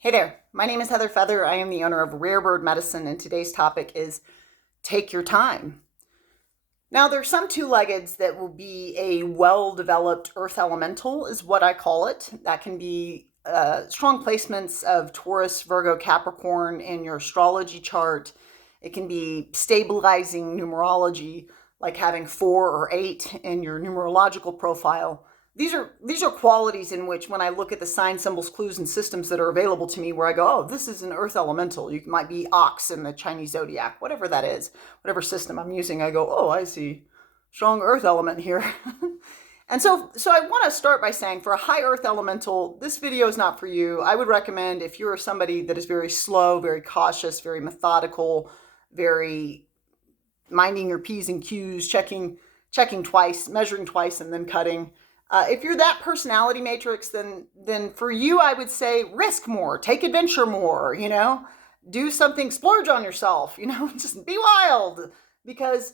Hey there, my name is Heather Feather. I am the owner of Rare Bird Medicine, and today's topic is take your time. Now, there's some two-leggeds that will be a well-developed earth elemental, is what I call it. That can be strong placements of Taurus, Virgo, Capricorn in your astrology chart. It can be stabilizing numerology, like having 4 or 8 in your numerological profile. These are qualities in which, when I look at the sign symbols, clues, and systems that are available to me, where I go, oh, this is an earth elemental. You might be ox in the Chinese zodiac, whatever that is, whatever system I'm using. I go, oh, I see strong earth element here. And so I want to start by saying, for a high earth elemental, this video is not for you. I would recommend, if you're somebody that is very slow, very cautious, very methodical, very minding your P's and Q's, checking twice, measuring twice, and then cutting. If you're that personality matrix, then for you, I would say risk more, take adventure more, do something, splurge on yourself, just be wild. Because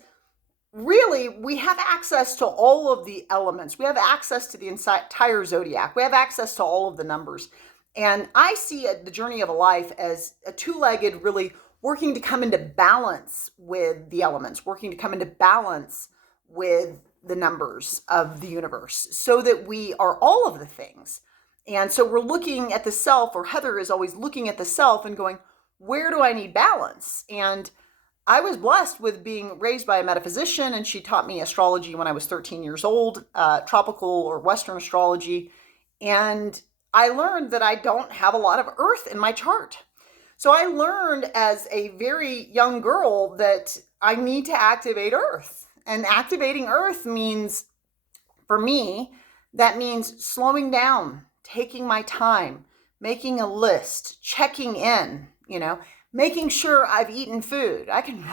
really, we have access to all of the elements. We have access to the entire zodiac. We have access to all of the numbers. And I see the journey of a life as a two-legged, really working to come into balance with the elements, working to come into balance with the numbers of the universe, so that we are all of the things. And so we're looking at the self, or Heather is always looking at the self and going, where do I need balance? And I was blessed with being raised by a metaphysician, and she taught me astrology when I was 13 years old, tropical or Western astrology. And I learned that I don't have a lot of earth in my chart. So I learned as a very young girl that I need to activate earth. And activating earth means, for me, that means slowing down, taking my time, making a list, checking in, making sure I've eaten food. I can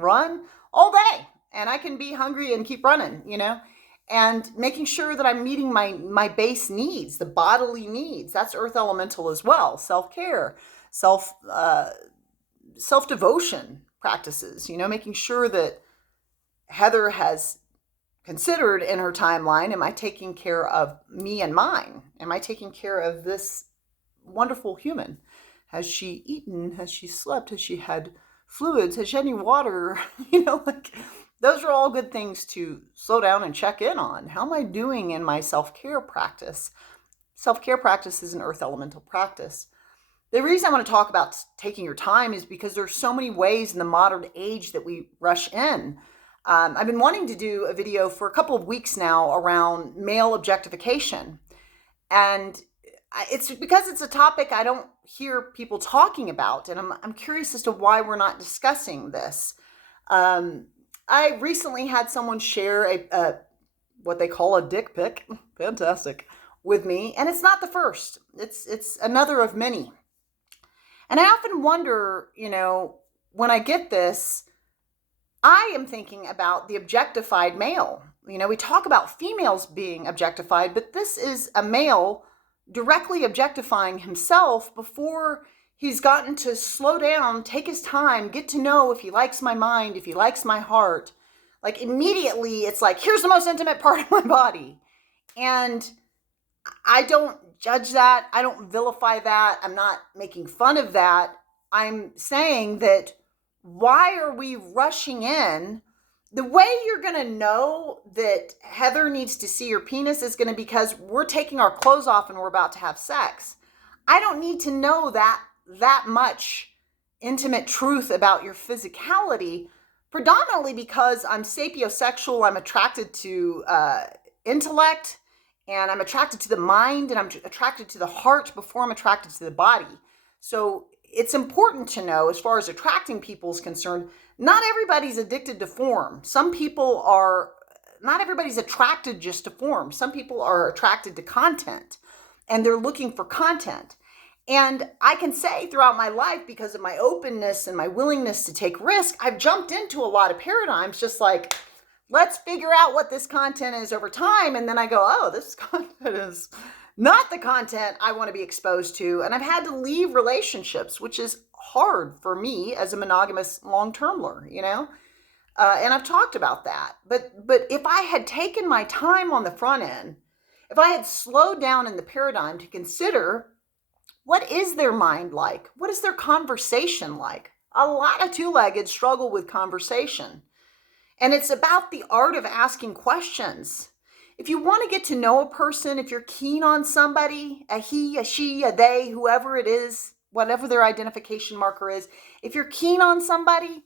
run all day, and I can be hungry and keep running, and making sure that I'm meeting my base needs, the bodily needs. That's earth elemental as well. Self-care, self-devotion practices, making sure that Heather has considered in her timeline, am I taking care of me and mine? Am I taking care of this wonderful human? Has she eaten? Has she slept? Has she had fluids? Has she had any water? Those are all good things to slow down and check in on. How am I doing in my self-care practice? Self-care practice is an earth elemental practice. The reason I want to talk about taking your time is because there's so many ways in the modern age that we rush in. I've been wanting to do a video for a couple of weeks now around male objectification. And it's because it's a topic I don't hear people talking about. And I'm curious as to why we're not discussing this. I recently had someone share a what they call a dick pic, fantastic, with me. And it's not the first. It's another of many. And I often wonder, when I get this, I am thinking about the objectified male. We talk about females being objectified, but this is a male directly objectifying himself before he's gotten to slow down, take his time, get to know if he likes my mind, if he likes my heart. Like, immediately, it's like, here's the most intimate part of my body. And I don't judge that. I don't vilify that. I'm not making fun of that. I'm saying that, why are we rushing in? The way you're going to know that Heather needs to see your penis is going to be because we're taking our clothes off and we're about to have sex. I don't need to know that much intimate truth about your physicality, predominantly because I'm sapiosexual. I'm attracted to intellect, and I'm attracted to the mind, and I'm attracted to the heart before I'm attracted to the body. So it's important to know, as far as attracting people is concerned, not everybody's addicted to form. Not everybody's attracted just to form. Some people are attracted to content, and they're looking for content. And I can say, throughout my life, because of my openness and my willingness to take risk, I've jumped into a lot of paradigms, just like, let's figure out what this content is over time. And then I go, oh, this content is not the content I want to be exposed to. And I've had to leave relationships, which is hard for me as a monogamous long-termer, and I've talked about that. But if I had taken my time on the front end, if I had slowed down in the paradigm to consider, What is their mind like? What is their conversation like? A lot of two-legged struggle with conversation. And it's about the art of asking questions. If you want to get to know a person, if you're keen on somebody, a he, a she, a they, whoever it is, whatever their identification marker is, if you're keen on somebody,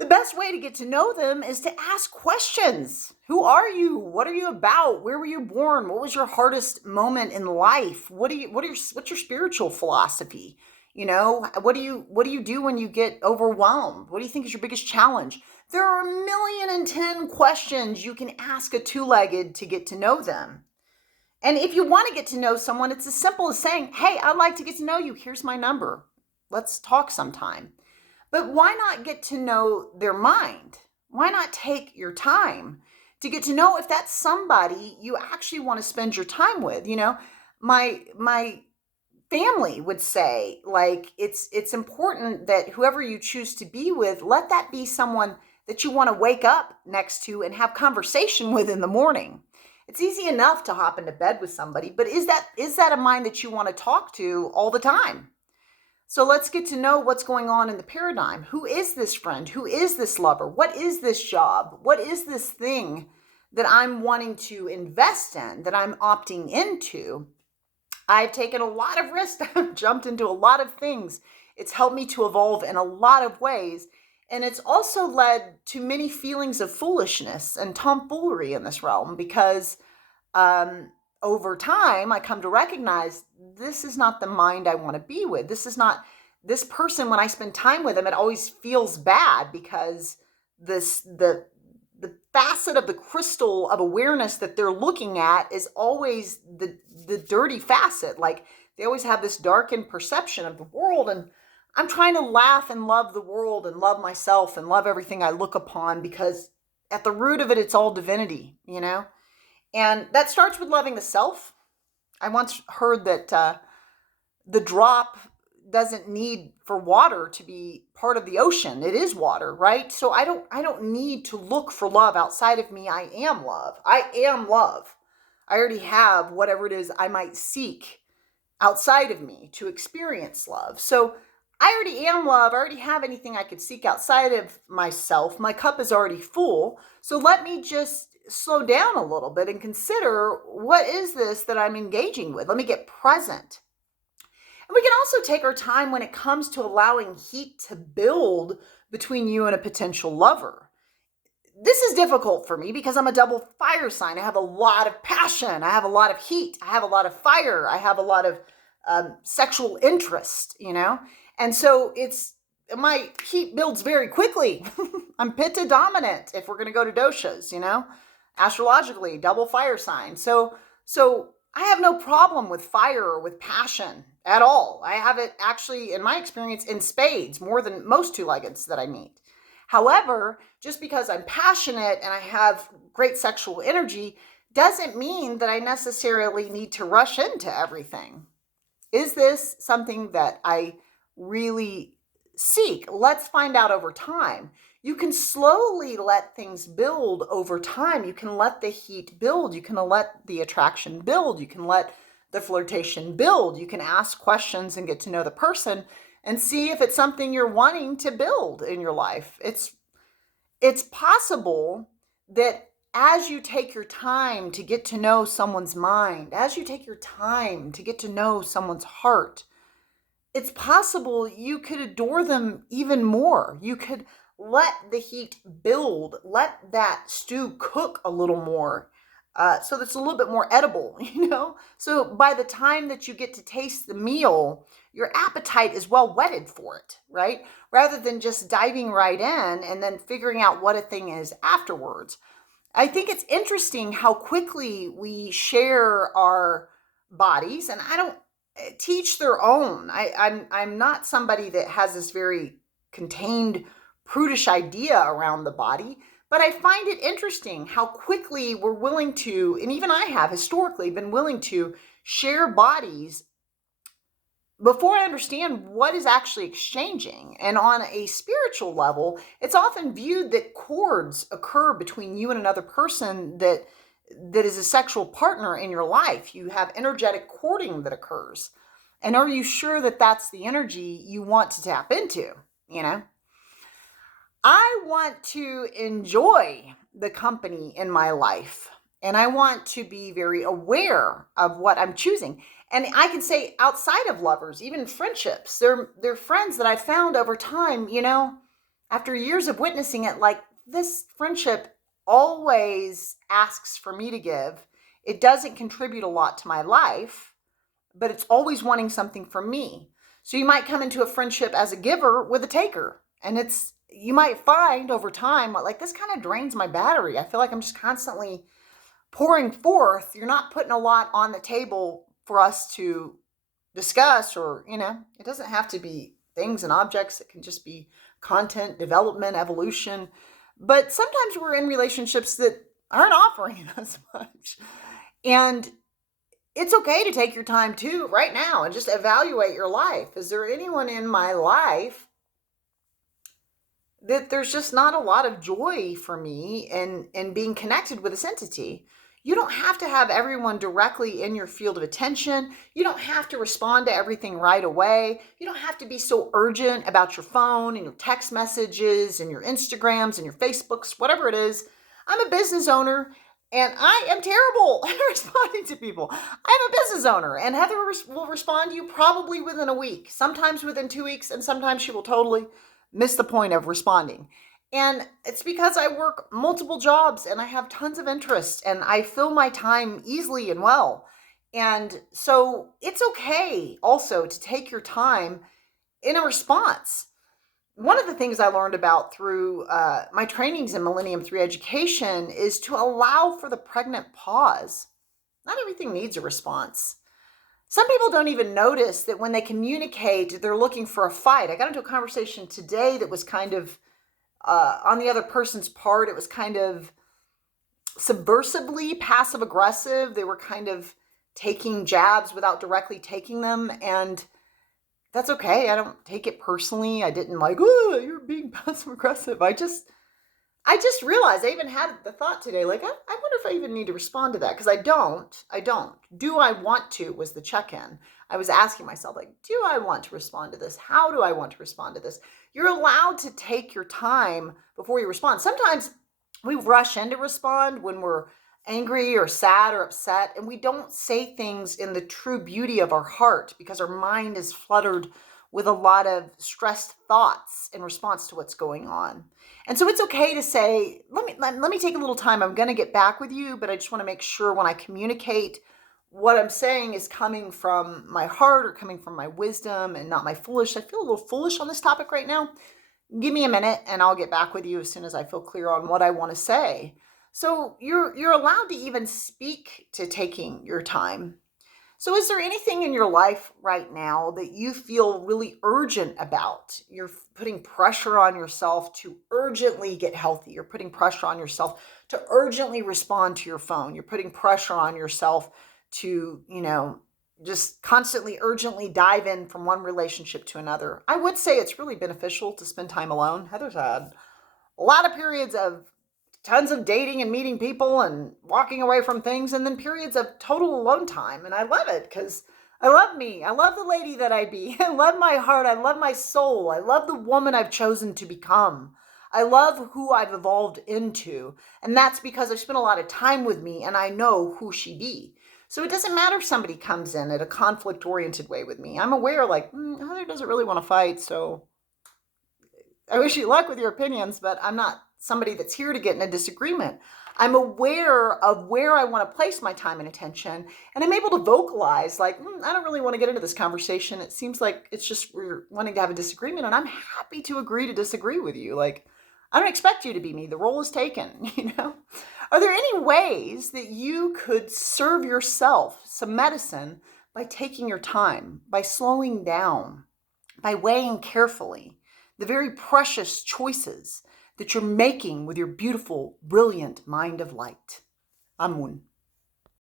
the best way to get to know them is to ask questions. Who are you? What are you about? Where were you born? What was your hardest moment in life? What's your spiritual philosophy? What do you do when you get overwhelmed? What do you think is your biggest challenge? There are 1,000,010 questions you can ask a two-legged to get to know them. And if you want to get to know someone, it's as simple as saying, hey, I'd like to get to know you. Here's my number. Let's talk sometime. But why not get to know their mind? Why not take your time to get to know if that's somebody you actually want to spend your time with? My family would say, like, it's important that whoever you choose to be with, let that be someone that you want to wake up next to and have conversation with in the morning. It's easy enough to hop into bed with somebody, but is that a mind that you want to talk to all the time? So let's get to know what's going on in the paradigm. Who is this friend? Who is this lover? What is this job? What is this thing that I'm wanting to invest in, that I'm opting into? I've taken a lot of risks. I've jumped into a lot of things. It's helped me to evolve in a lot of ways. And it's also led to many feelings of foolishness and tomfoolery in this realm because over time, I come to recognize this is not the mind I want to be with. This person, when I spend time with them, it always feels bad because the facet of the crystal of awareness that they're looking at is always the dirty facet. Like, they always have this darkened perception of the world. And I'm trying to laugh and love the world and love myself and love everything I look upon, because at the root of it, it's all divinity, And that starts with loving the self. I once heard that the drop doesn't need for water to be part of the ocean. It is water, right? So I don't need to look for love outside of me. I am love. I am love. I already have whatever it is I might seek outside of me to experience love. So I already am love. I already have anything I could seek outside of myself. My cup is already full. So let me just slow down a little bit and consider, what is this that I'm engaging with? Let me get present. And we can also take our time when it comes to allowing heat to build between you and a potential lover. This is difficult for me because I'm a double fire sign. I have a lot of passion. I have a lot of heat. I have a lot of fire. I have a lot of sexual interest, And so my heat builds very quickly. I'm Pitta dominant if we're going to go to doshas, astrologically, double fire sign. So I have no problem with fire or with passion at all. I have it actually, in my experience, in spades, more than most two-leggeds that I meet. However, just because I'm passionate and I have great sexual energy doesn't mean that I necessarily need to rush into everything. Is this something that I really seek? Let's find out over time. You can slowly let things build over time. You can let the heat build. You can let the attraction build. You can let the flirtation build. You can ask questions and get to know the person and see if it's something you're wanting to build in your life. It's possible that as you take your time to get to know someone's mind, as you take your time to get to know someone's heart, it's possible you could adore them even more. You could let the heat build, let that stew cook a little more, so that's a little bit more edible, So by the time that you get to taste the meal, your appetite is well whetted for it, right? Rather than just diving right in and then figuring out what a thing is afterwards. I think it's interesting how quickly we share our bodies, and I don't teach their own. I'm not somebody that has this very contained, prudish idea around the body, but I find it interesting how quickly we're willing to, and even I have historically been willing to share bodies before I understand what is actually exchanging. And on a spiritual level, it's often viewed that chords occur between you and another person that is a sexual partner in your life. You have energetic courting that occurs. And are you sure that that's the energy you want to tap into? You know, I want to enjoy the company in my life, and I want to be very aware of what I'm choosing. And I can say outside of lovers, even friendships, they're friends that I found over time, after years of witnessing it, like this friendship always asks for me to give. It doesn't contribute a lot to my life, but it's always wanting something from me. So you might come into a friendship as a giver with a taker. And you might find over time, like, this kind of drains my battery. I feel like I'm just constantly pouring forth. You're not putting a lot on the table for us to discuss, or, it doesn't have to be things and objects. It can just be content, development, evolution. But sometimes we're in relationships that aren't offering us much. And it's okay to take your time too right now and just evaluate your life. Is there anyone in my life that there's just not a lot of joy for me in being connected with this entity? You don't have to have everyone directly in your field of attention. You don't have to respond to everything right away. You don't have to be so urgent about your phone and your text messages and your Instagrams and your Facebooks, whatever it is. I'm a business owner, and I am terrible at responding to people. I'm a business owner, and Heather will respond to you probably within a week, sometimes within 2 weeks, and sometimes she will totally miss the point of responding. And it's because I work multiple jobs and I have tons of interest and I fill my time easily and well. And so it's okay also to take your time in a response. One of the things I learned about through my trainings in Millennium 3 education is to allow for the pregnant pause. Not everything needs a response. Some people don't even notice that when they communicate, they're looking for a fight. I got into a conversation today that was kind of, on the other person's part, it was kind of subversively passive aggressive. They were kind of taking jabs without directly taking them. And that's okay. I don't take it personally. I didn't like, oh, you're being passive aggressive. I just realized, I even had the thought today, like, I wonder if I even need to respond to that, because I don't. Do I want to was the check-in. I was asking myself, like, do I want to respond to this? How do I want to respond to this? You're allowed to take your time before you respond. Sometimes we rush in to respond when we're angry or sad or upset, and we don't say things in the true beauty of our heart because our mind is fluttered with a lot of stressed thoughts in response to what's going on. And so it's okay to say, let me take a little time. I'm going to get back with you, but I just want to make sure when I communicate, what I'm saying is coming from my heart or coming from my wisdom and not my foolish. I feel a little foolish on this topic right now. Give me a minute and I'll get back with you as soon as I feel clear on what I want to say. So you're allowed to even speak to taking your time. So is there anything in your life right now that you feel really urgent about? You're putting pressure on yourself to urgently get healthy. You're putting pressure on yourself to urgently respond to your phone. You're putting pressure on yourself to, just constantly, urgently dive in from one relationship to another. I would say it's really beneficial to spend time alone. Heather's had a lot of periods of tons of dating and meeting people and walking away from things, and then periods of total alone time. And I love it because I love me. I love the lady that I be. I love my heart. I love my soul. I love the woman I've chosen to become. I love who I've evolved into. And that's because I've spent a lot of time with me and I know who she be. So it doesn't matter if somebody comes in at a conflict-oriented way with me. I'm aware, like, Heather doesn't really want to fight, so I wish you luck with your opinions, but I'm not somebody that's here to get in a disagreement. I'm aware of where I want to place my time and attention, and I'm able to vocalize, like, I don't really want to get into this conversation. It seems like it's just we're wanting to have a disagreement, and I'm happy to agree to disagree with you. Like, I don't expect you to be me. The role is taken, Are there any ways that you could serve yourself some medicine by taking your time, by slowing down, by weighing carefully the very precious choices that you're making with your beautiful, brilliant mind of light? Amun.